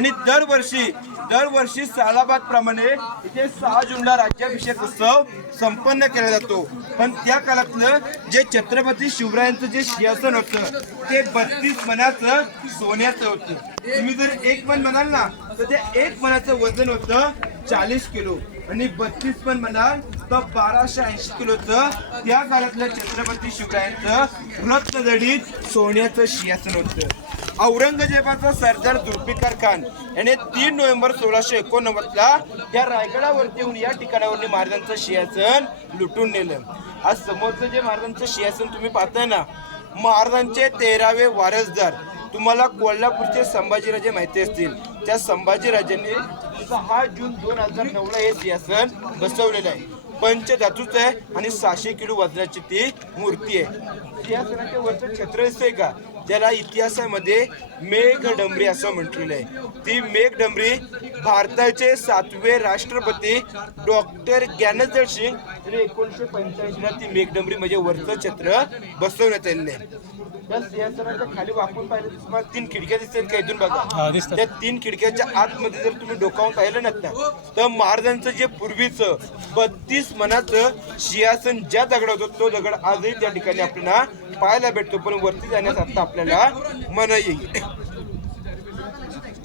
आणि दरवर्षी सालाबाद प्रमाणे इथे 6 जूनला राज्याभिषेक उत्सव संपन्न केला जातो. पण त्या काळातलं जे छत्रपती शिवरायांचं जे सिंहासन होतं ते 32 मणाचं सोन्याचं होतं. तुम्ही जर 1 मन म्हणाल ना तर त्या 1 मणाचं वजन होतं 40 किलो आणि 32 मन म्हणाल तर 1280 किलोचं त्या काळातलं छत्रपती शिवरायांचं रत्नजडीत सोन्याचं सिंहासन होतं. औरंगजेबाचा सरदार जुल्फिकार खान याने 3 नोव्हेंबर 1689ला या रायगडावरती येऊन या ठिकाणावरती महाराजांचं सिंहासन लुटून नेलं. आज समोरचं जे महाराजांचं सिंहासन तुम्ही पाहताय ना, महाराजांचे 13वे वारसदार तुम्हाला कोल्हापूरचे संभाजीराजे माहिती असतील. त्या संभाजीराजांनी 6 जून 2009ला हे सिंहासन बसवलेलं आहे. पंचधातूच आहे आणि 600 किलो वजनाची ती मूर्ती आहे. सिंहासनाच्या वरचं छत्र दिसतंय का, त्याला इतिहासामध्ये मेघडंबरी असं म्हटलेलं आहे. ती मेघडंबरी भारताचे 7वे राष्ट्रपती डॉक्टर ज्ञानेंद्र सिंग यांनी 1985ला ती मेघडंबरी म्हणजे वरचं छत्र बसवण्यात आलेलं आहे. त्या सिंहासनाच्या खाली वाकून पाहिलं तर तुम्हाला 3 खिडक्या दिसतात का, इथून बघा. त्या 3 खिडक्याच्या आतमध्ये जर तुम्ही डोकावून पाहिलं ना तर महाराजांचं जे पूर्वीचं 32 मणाचं सिंहासन ज्या दगडात होतं तो दगड आजही त्या ठिकाणी आपल्याला पाहायला भेटतो. पण वरती जाण्यास आता आपल्याला मनाई येईल.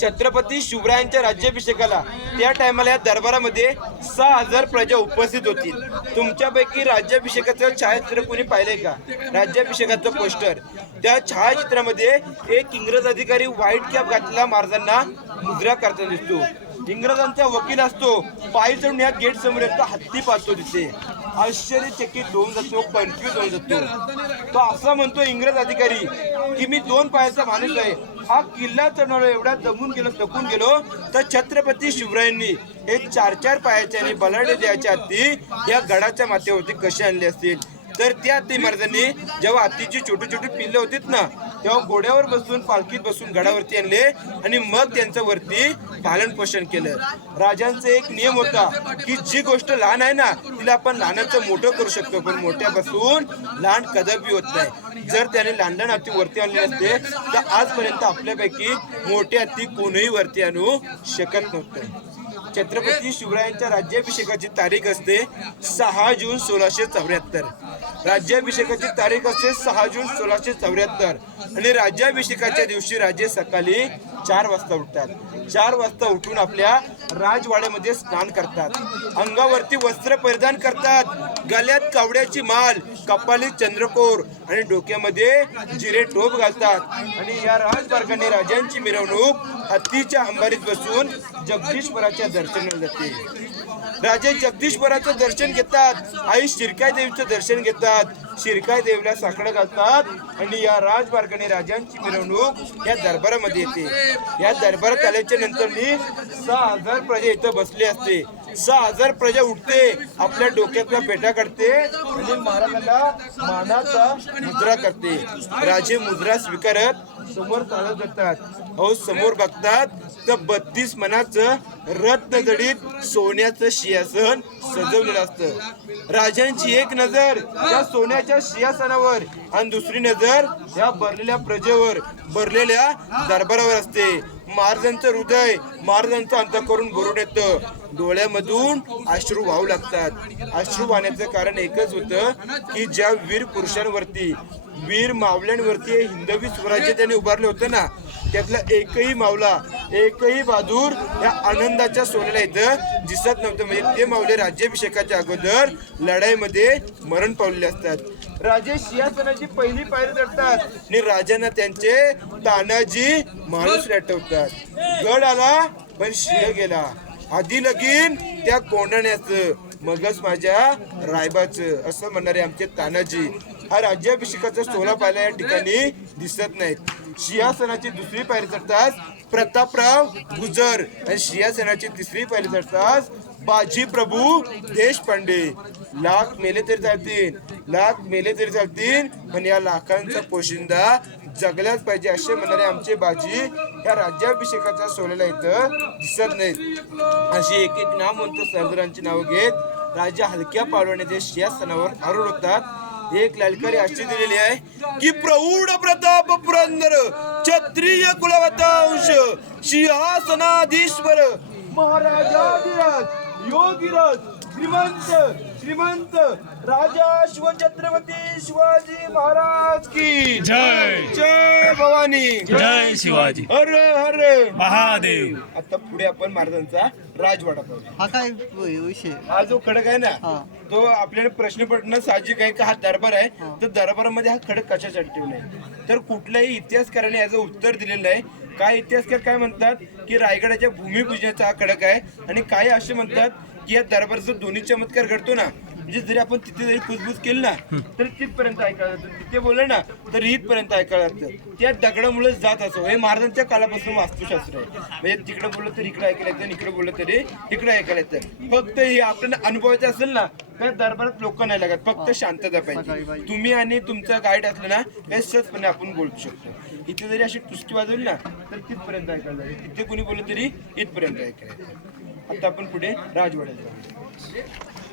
छत्रपती शिवरायांच्या राज्याभिषेकाला त्या टायमाला या दरबारामध्ये 6000 प्रजा उपस्थित होती. तुमच्यापैकी राज्याभिषेकाचं छायाचित्र कोणी पाहिलंय का? राज्याभिषेकाचं पोस्टर, त्या छायाचित्रामध्ये एक इंग्रज अधिकारी व्हाईट कॅप घातलेला महाराजांना मुद्रा करताना दिसतो. इंग्रजांचा वकील असतो, पायी चढून या गेट समोर येतो, हत्ती पाहतो. तिथे आश्चर्यचकित होऊन जातो, कन्फ्युज होऊन जातो. तो असा म्हणतो इंग्रज अधिकारी की मी 2 पायाचा माणूस आहे, हा किल्ला चढणार एवढा दमून गेलो, थकून गेलो, तर छत्रपती शिवरायांनी हे 4-4 पायाचे आणि बलाढ्य द्यायच्या हत्ती या गडाच्या माथ्यावरती कसे आणले असतील. तर त्या हत्ती महाराजांनी जेव्हा हत्तीची छोटी छोटी पिल्लं होतीत ना तेव्हा घोड्यावर बसून पालखीत बसून गडावरती आणले आणि मग त्यांचं वरती पालन पोषण केलं. राजांचा एक नियम होता की जी गोष्ट लहान आहे ना तिला आपण लहानाचं मोठं करू शकतो, पण मोठ्यापासून लहान कदापि होत नाही. जर त्याने लहान हत्ती वरती आणले असते तर आजपर्यंत आपल्यापैकी मोठे हत्ती कोणीही वरती आणू शकत नव्हतं. छत्रपती शिवरायांच्या राज्याभिषेकाची तारीख असते 6 जून 1674. राज्याभिषेकाची तारीख असते 6 जून 1674 आणि राज्याभिषेकाच्या दिवशी राजे सकाळी 4 वाजता उठतात. 4 वाजता उठून आपल्या राजवाड्यामध्ये स्नान करतात, अंगावरती वस्त्र परिधान करतात, गळ्यात कावड्याची माल, कपाली चंद्रकोर आणि डोक्यामध्ये जिरे टोप घालतात आणि या राजमार्गाने राजांची मिरवणूक हत्तीच्या अंबारीत बसून जगदीश्वराच्या दर्शनाला जाते. राजे जगदीश्वराचं दर्शन घेतात, आई शिरकाई देवीचं दर्शन घेतात, शिरकाई देवीला साकडं घालतात आणि या राजमार्गाने राजांची मिरवणूक या दरबारामध्ये येते. या दरबारात आल्याच्या नंतर 6000 प्रजा इथं बसली असते. 6000 प्रजा उठते, आपल्या डोक्यातला पेटा काढते आणि महाराजांना मानाचा मुद्रा करते. राजे मुद्रा स्वीकारत समोर चालत जातात. अहो समोर बघतात तर 32 मणाचं रत्नजडीत सोन्याचं सिंहासन सजवलेलं असतं. राजांची एक नजर त्या सोन्याच्या सिंहासनावर आणि दुसरी नजर या भरलेल्या प्रजेवर, भरलेल्या दरबारावर असते. महाराजांचं हृदय, महाराजांचं अंतःकरण भरून येतं, डोळ्यामधून अश्रू वाहू लागतात. अश्रू वाहण्याचं कारण एकच होतं की ज्या वीर पुरुषांवरती, वीर मावल्यांवरती हिंदवी स्वराज्य त्यांनी उभारलं होतं ना, त्यातला एकही मावला, एकही बहादूर या आनंदाच्या सोन्याला इथं दिसत नव्हतं. म्हणजे ते मावले राज्याभिषेकाच्या अगोदर लढाईमध्ये मरण पावलेले असतात. राजे सिंहासनाची पहिली पायरी चढतात आणि राजांना त्यांचे तानाजी माणूस आठवतात. गड आला पण शिय गेला, आधी लगीन त्या कोंढाण्याचं, मगच माझ्या रायबाचं, असं म्हणणारे आमचे तानाजी. हा राज्याभिषेकाचा सोहळा पाहायला या ठिकाणी दिसत नाहीत. सिंहासनाची दुसरी पायरी चढतात प्रतापराव गुजर आणि सिंहासनाची तिसरी पायरी चढतात बाजी प्रभू देशपांडे. लाख मेले तरी चालतील, लाख मेले तरी चालतील, पण या लाखांचा पोशिंदा जगलाच पाहिजे असे म्हणणारे आमचे बाजी या राज्याभिषेकाच्या सोहळ्याला इथं दिसत नाहीत. अशी एक एक नाव म्हणतो सरदारांची नावं घेत राजा हलक्या पावलाने ते सिंहासनावर आरूढ होतात. एक ललकारी अशी दिलेली आहे की प्रौढ प्रताप पुरंदर क्षत्रिय कुलवंश सिंहासनाधीश्वर महाराजाधिराज योगीराज श्रीमंत राजा शिवछत्रपती शिवाजी महाराज की जय. जय भवानी. जय शिवाजी. हर हर महादेव. आता पुढे आपण महाराजांचा राजवाडा पाहू. हा काय विषय? हा जो खडक आहे ना हा. तो आपल्याला प्रश्न पडणं साहजिक आहे का हा दरबार आहे तर दरबारामध्ये हा खडक कशासाठी ठेवला आहे तर कुठल्याही इतिहासकाराने याचं उत्तर दिलेलं आहे. काय इतिहासकार काय म्हणतात की रायगडाच्या भूमिपूजनाचा हा खडक आहे आणि काही असे म्हणतात की या दरबाराचा दोन्ही चमत्कार घडतो ना म्हणजे जरी आपण तिथे जरी कुजबूज केली ना तर तिथपर्यंत ऐकायला जातं तिथे बोललं ना तर इथपर्यंत ऐकायला जातं त्या दगडामुळे जात असो हे महाराजांच्या काळापासून वास्तुशास्त्र आहे म्हणजे तिकडे बोललं तर इकडे ऐकायला येतं इकडे बोललं तरी इकडे ऐकायला येतं फक्त हे आपल्याला अनुभवायचं असेल ना त्या दरबारात लोक नाही लागत फक्त शांतता पाहिजे तुम्ही आणि तुमचा गाईड असलं ना काही सहजपणे आपण बोलू शकतो इथे जरी अशी टुस्टी वाजवली ना तर तिथपर्यंत ऐकायला जाईल तिथे कोणी बोललं तरी इथपर्यंत ऐकायला येतं आता आपण पुढे राजवाड्यात जाऊ